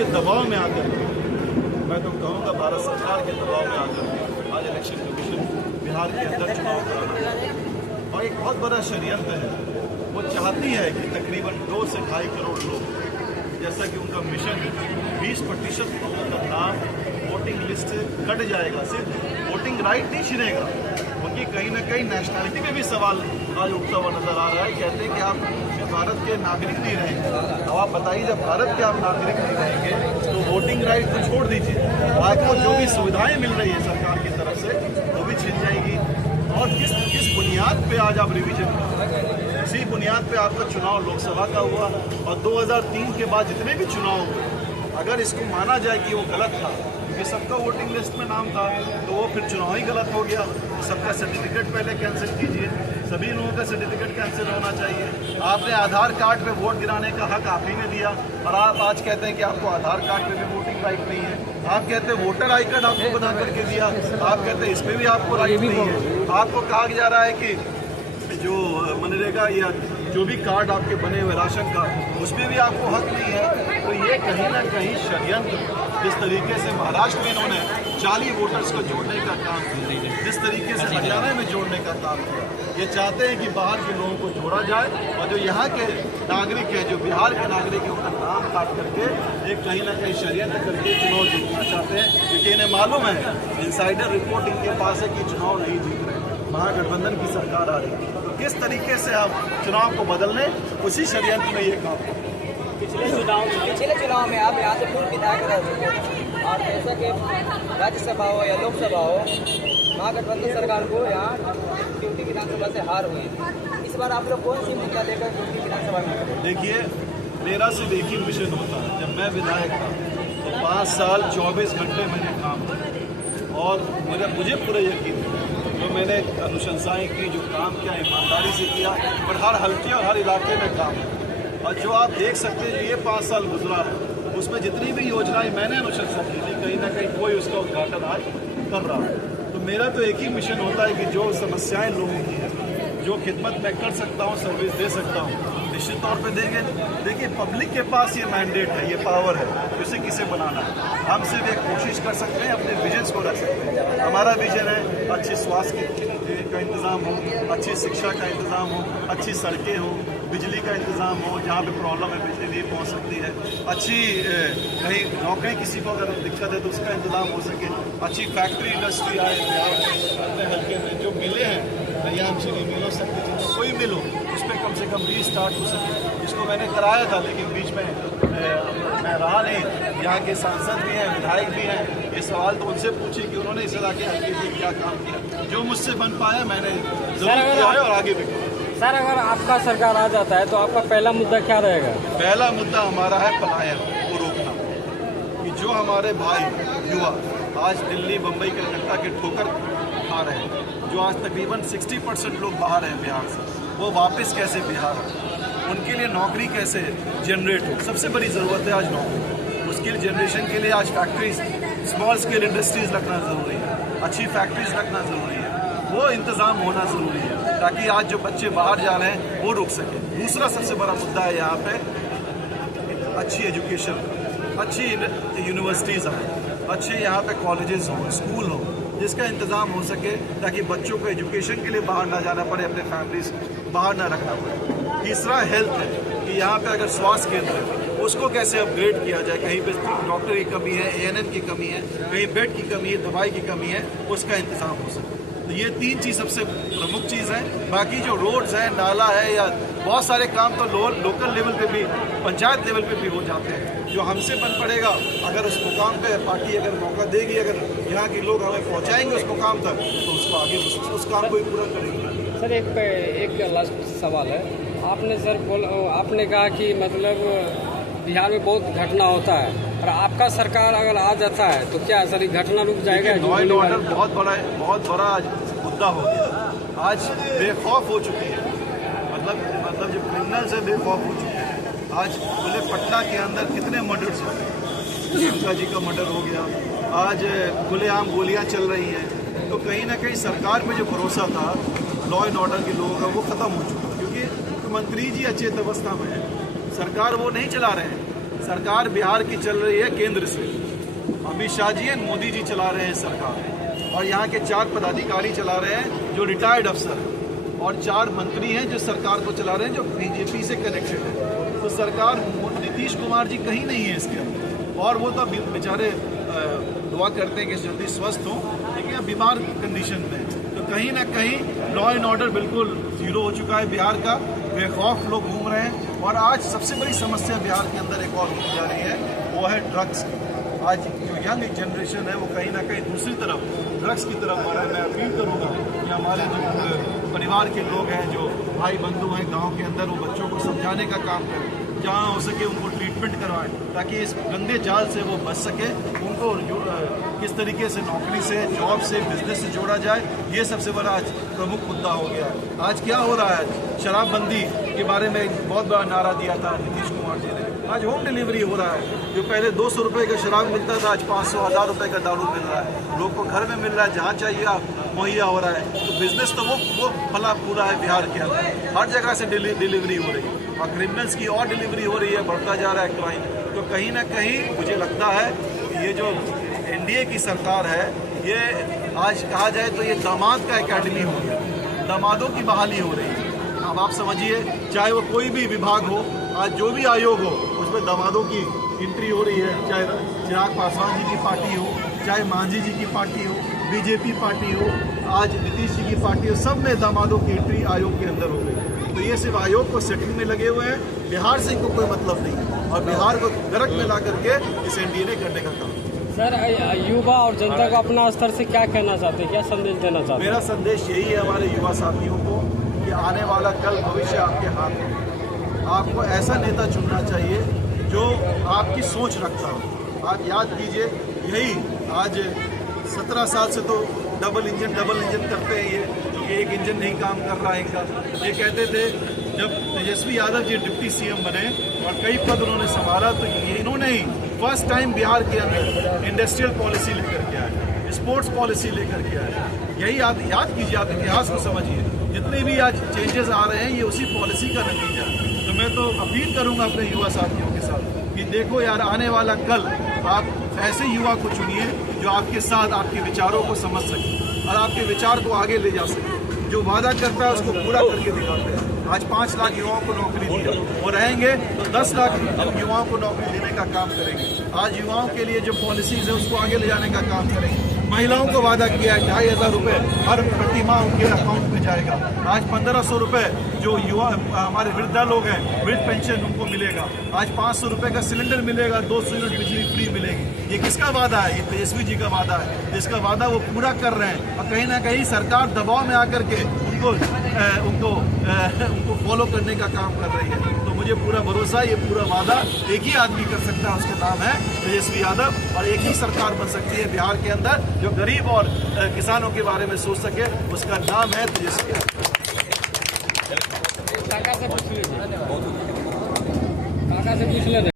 के दबाव में आकर मैं तो कहूँगा भारत सरकार के दबाव में आकर आज इलेक्शन कमीशन बिहार के अंदर चुनाव कराना और एक बहुत बड़ा षड्यंत्र है। वो चाहती है कि तकरीबन 2 से 2.5 करोड़ लोग, जैसा कि उनका मिशन है, 20% लोगों का नाम वोटिंग लिस्ट से कट जाएगा, सिर्फ वोटिंग राइट नहीं छिनेगा, उनकी कहीं ना कहीं नेशनैलिटी में भी सवाल आज उठता हुआ नजर आ रहा है। कहते हैं कि आप भारत के नागरिक नहीं रहेंगे। अब आप बताइए, जब भारत के आप नागरिक नहीं रहेंगे तो वोटिंग राइट तो छोड़ दीजिए, आपको जो भी सुविधाएं मिल रही है सरकार की तरफ से वो भी छिन जाएगी। और किस बुनियाद पे आज आप रिवीजन कर रहे हैं? इसी बुनियाद पे आपका चुनाव लोकसभा का हुआ और 2003 के बाद जितने भी चुनाव हुए, अगर इसको माना जाए कि वो गलत था क्योंकि सबका वोटिंग लिस्ट में नाम था, तो वो फिर चुनाव ही गलत हो गया। सबका सर्टिफिकेट पहले कैंसिल कीजिए, सभी लोगों का सर्टिफिकेट कैंसिल होना चाहिए। आपने आधार कार्ड पे वोट गिराने का हक आप ही ने दिया और आप आज कहते हैं कि आपको आधार कार्ड पे भी वोटिंग राइट नहीं है। आप कहते हैं वोटर आई कार्ड आपको बना करके दिया, आप कहते हैं इस पर भी आपको राइट नहीं है। आपको कहा जा रहा है कि जो मनरेगा या जो भी कार्ड आपके बने हुए राशन कार्ड, उसमें भी आपको हक नहीं है। तो ये कहीं ना कहीं षड्यंत्र, जिस तरीके से महाराष्ट्र में इन्होंने 40 वोटर्स को जोड़ने का काम किया, जिस तरीके से हरियाणा में जोड़ने का काम किया, ये चाहते हैं कि बाहर के लोगों को जोड़ा जाए और जो यहाँ के नागरिक हैं, जो बिहार के नागरिक हैं, उनका नाम काट करके एक कहीं ना कहीं षड्यंत्र करके चुनाव जीतना चाहते हैं। क्योंकि इन्हें मालूम है, इंसाइडर रिपोर्ट इनके पास है कि चुनाव नहीं जीत रहे, महागठबंधन की सरकार आ रही है। तो किस तरीके से हम चुनाव को बदलने, उसी षड्यंत्र में ये काम है। पिछले चुनाव में आप यहाँ से पूर्व विधायक रह चुके हैं और जैसा कि राज्यसभा हो या लोकसभा हो, महागठबंधन सरकार को यहाँ क्योंकि विधानसभा से हार हुई है। इस बार आप लोग कौन सी मुद्दा लेकर क्योंकि विधानसभा में? देखिए, मेरा सिर्फ एक ही मिशन होता है। जब मैं विधायक था तो 5 साल 24 घंटे मैंने काम किया और मुझे पूरा यकीन है जो मैंने अनुशंसाएं की, जो काम किया ईमानदारी से किया, पर हर हल्के और हर इलाके में काम किया। और जो आप देख सकते हैं, जो ये 5 साल गुजरा है, उसमें जितनी भी योजनाएं मैंने अनुशंसा की थी, कहीं ना कहीं कोई उसका उद्घाटन आज कर रहा है। तो मेरा तो एक ही मिशन होता है कि जो समस्याएं लोगों की है, जो खिदमत मैं कर सकता हूँ, सर्विस दे सकता हूँ, निश्चित तौर पे देंगे। देखिए, पब्लिक के पास ये मैंडेट है, ये पावर है, उसे किसे बनाना है। हम सिर्फ एक कोशिश कर सकते हैं, अपने विजन्स को रख सकते हैं। हमारा विजन है अच्छी स्वास्थ्य का इंतज़ाम हो, अच्छी शिक्षा का इंतज़ाम हो, अच्छी सड़कें हो, बिजली का इंतज़ाम हो, जहाँ पे प्रॉब्लम है बिजली नहीं पहुँच सकती है, अच्छी कहीं नौकरी किसी को अगर दिक्कत है तो उसका इंतज़ाम हो सके, अच्छी फैक्ट्री इंडस्ट्री आए अपने हल्के में। जो मिले हैं नयाम चीनी मिल हो सकती थी, तो कोई मिलो उस पर कम से कम रीस्टार्ट हो सके, जिसको मैंने कराया था, लेकिन बीच में मैं रहा नहीं। यहाँ के सांसद भी हैं, विधायक भी हैं, ये सवाल तो उनसे पूछिए कि उन्होंने इस इलाके हल्के में क्या काम किया। जो मुझसे बन पाया मैंने जरूर किया है और आगे भी किया। सर, अगर आपका सरकार आ जाता है तो आपका पहला मुद्दा क्या रहेगा? पहला मुद्दा हमारा है पलायन को रोकना, कि जो हमारे भाई युवा आज दिल्ली, मुंबई, कलकत्ता के ठोकर खा रहे हैं, जो आज तकरीबन 60% लोग बाहर हैं बिहार से, वो वापस कैसे बिहार आए, उनके लिए नौकरी कैसे जनरेट हो। सबसे बड़ी ज़रूरत है आज नौकरी। उसके जनरेशन के लिए आज फैक्ट्रीज, स्मॉल स्केल इंडस्ट्रीज रखना ज़रूरी है, अच्छी फैक्ट्रीज रखना ज़रूरी है, वो इंतज़ाम होना ज़रूरी है, ताकि आज जो बच्चे बाहर जा रहे हैं वो रुक सके। दूसरा सबसे बड़ा मुद्दा है यहाँ पे अच्छी एजुकेशन, अच्छी यूनिवर्सिटीज़ आए, अच्छे यहाँ पे कॉलेजेस हों, स्कूल हों, जिसका इंतज़ाम हो सके ताकि बच्चों को एजुकेशन के लिए बाहर ना जाना पड़े, अपने फैमिलीज बाहर ना रखना पड़े। तीसरा हेल्थ है कि यहाँ पे अगर स्वास्थ्य केंद्र है उसको कैसे अपग्रेड किया जाए। कहीं पे डॉक्टर की कमी है, ANM की कमी है, कहीं बेड की कमी है, दवाई की कमी है, उसका इंतज़ाम हो सके। तो ये 3 चीज़ सबसे प्रमुख चीज़ है। बाकी जो रोड्स है, नाला है, या बहुत सारे काम तो लोकल लेवल पे भी, पंचायत लेवल पे भी हो जाते हैं। जो हमसे बन पड़ेगा, अगर उस मुकाम पे पार्टी अगर मौका देगी, अगर यहाँ के लोग हमें पहुँचाएंगे उस मुकाम तक, तो उसको आगे उस काम को ही पूरा करेंगे। सर, एक लास्ट सवाल है। आपने कहा कि मतलब बिहार में बहुत घटना होता है और आपका सरकार अगर आ जाता है तो क्या सर घटना रुक जाएगा? लॉ एंड ऑर्डर बहुत बड़ा मुद्दा हो गया। आज बेखौफ हो चुकी है, मतलब जो क्रिमिनल्स है बेखौफ हो चुके हैं। आज बोले पटना के अंदर कितने मर्डर्स हो गए, प्रियंका जी का मर्डर हो गया, आज खुलेआम गोलियां चल रही हैं। तो कहीं ना कहीं सरकार में जो भरोसा था लॉ एंड ऑर्डर के लोगों का, वो ख़त्म हो चुका, क्योंकि मंत्री जी अचेत अवस्था में है, सरकार वो नहीं चला रहे हैं। सरकार बिहार की चल रही है केंद्र से। अमित शाह जी एंड मोदी जी चला रहे हैं सरकार, और यहाँ के 4 पदाधिकारी चला रहे हैं जो रिटायर्ड अफसर हैं, और 4 मंत्री हैं जो सरकार को चला रहे हैं जो बीजेपी से कनेक्टेड है। तो सरकार नीतीश कुमार जी कहीं नहीं है इसके अंदर, और वो तो बेचारे दुआ करते हैं कि जल्दी स्वस्थ हों, लेकिन अब बीमार कंडीशन में। तो कहीं ना कहीं लॉ एंड ऑर्डर बिल्कुल जीरो हो चुका है बिहार का, बेखौफ लोग घूम रहे हैं। और आज सबसे बड़ी समस्या बिहार के अंदर एक और होती जा रही है, वो है ड्रग्स की। आज जो यंग जनरेशन है वो कहीं ना कहीं दूसरी तरफ ड्रग्स की तरफ आ रहा है। मैं अपील करूँगा कि हमारे जो परिवार के लोग हैं, जो भाई बंधु हैं गांव के अंदर, वो बच्चों को समझाने का काम करें, जहाँ हो सके उनको ट्रीटमेंट करवाएं, ताकि इस गंदे जाल से वो बच सके। उनको किस तरीके से नौकरी से, जॉब से, बिजनेस से जोड़ा जाए, ये सबसे बड़ा आज प्रमुख मुद्दा हो गया है। आज क्या हो रहा है, शराबबंदी के बारे में एक बहुत बड़ा नारा दिया था नीतीश कुमार जी ने। आज होम डिलीवरी हो रहा है। जो पहले 200 रुपये का शराब मिलता था, आज 500, 1000 रुपये का दारू मिल रहा है। लोग को घर में मिल रहा है, जहाँ चाहिए आप मुहैया हो रहा है। तो बिजनेस तो वो फला पूरा है बिहार के अंदर, हर जगह से डिलीवरी हो रही है, और क्रिमिनल्स की और डिलीवरी हो रही है, बढ़ता जा रहा है क्राइम। तो कहीं ना कहीं मुझे लगता है कि ये जो एनडीए की सरकार है, ये आज कहा जाए तो ये दामाद का एकेडमी हो गया, दामादों की बहाली हो रही है। अब आप समझिए, चाहे वो कोई भी विभाग हो, आज जो भी आयोग हो, उसमें दामादों की एंट्री हो रही है। चाहे चिराग पासवान जी की पार्टी हो, चाहे मांझी जी की पार्टी हो, बीजेपी पार्टी हो, आज नीतीश जी की पार्टी हो, सब में दामादों की एंट्री आयोग के अंदर हो गई। तो ये सिर्फ आयोग को सेटिंग में लगे हुए हैं, बिहार से इनको कोई मतलब नहीं, और बिहार को गर्क में ला करके इस एनडीए ने करने का काम। सर, युवा और जनता को अपना स्तर से क्या कहना चाहते हैं, क्या संदेश देना चाहते हैं? मेरा संदेश यही है हमारे युवा साथियों को कि आने वाला कल भविष्य आपके हाथ में। आपको ऐसा नेता चुनना चाहिए जो आपकी सोच रखता हो। आप याद कीजिए, यही आज 17 साल से तो डबल इंजन करते हैं ये, जो कि एक इंजन नहीं काम कर रहा है इनका। ये कहते थे जब तेजस्वी यादव जी डिप्टी सीएम बने और कई पद उन्होंने संभाला, तो इन्होंने ही फर्स्ट टाइम बिहार के अंदर इंडस्ट्रियल पॉलिसी लेकर के आए, स्पोर्ट्स पॉलिसी लेकर के आए। यही आप याद कीजिए, आप इतिहास को समझिए, जितने भी आज चेंजेस आ रहे हैं ये उसी पॉलिसी का नतीजा है। तो मैं तो अपील करूंगा अपने युवा साथियों के साथ कि देखो यार, आने वाला कल आप ऐसे युवा को चुनिए जो आपके साथ आपके विचारों को समझ सके और आपके विचार को आगे ले जा सके, जो वादा करता है उसको पूरा करके दिखाते हैं। आज 5 लाख युवाओं को नौकरी दी, वो रहेंगे तो 10 लाख युवाओं को नौकरी देने का काम करेंगे। आज युवाओं के लिए जो पॉलिसीज है उसको आगे ले जाने का काम करेंगे। महिलाओं को वादा किया है 2500 रुपये हर प्रति माह उनके अकाउंट में जाएगा। आज 1500 रुपये जो युवा हमारे वृद्धा लोग हैं, वृद्ध पेंशन उनको मिलेगा। आज 500 रुपये का सिलेंडर मिलेगा, 200 यूनिट बिजली फ्री मिलेगी। ये किसका वादा है? ये तेजस्वी जी का वादा है। जिसका वादा वो पूरा कर रहे हैं, और कहीं ना कहीं सरकार दबाव में आकर के उनको फॉलो करने का काम कर रही है। तो मुझे पूरा भरोसा, ये पूरा वादा एक ही आदमी कर सकता है, उसका नाम है तेजस्वी यादव, और एक ही सरकार बन सकती है बिहार के अंदर जो गरीब और किसानों के बारे में सोच सके, उसका नाम है तेजस्वी यादव। काका से पूछ लीजिए, काका से पूछ लेते।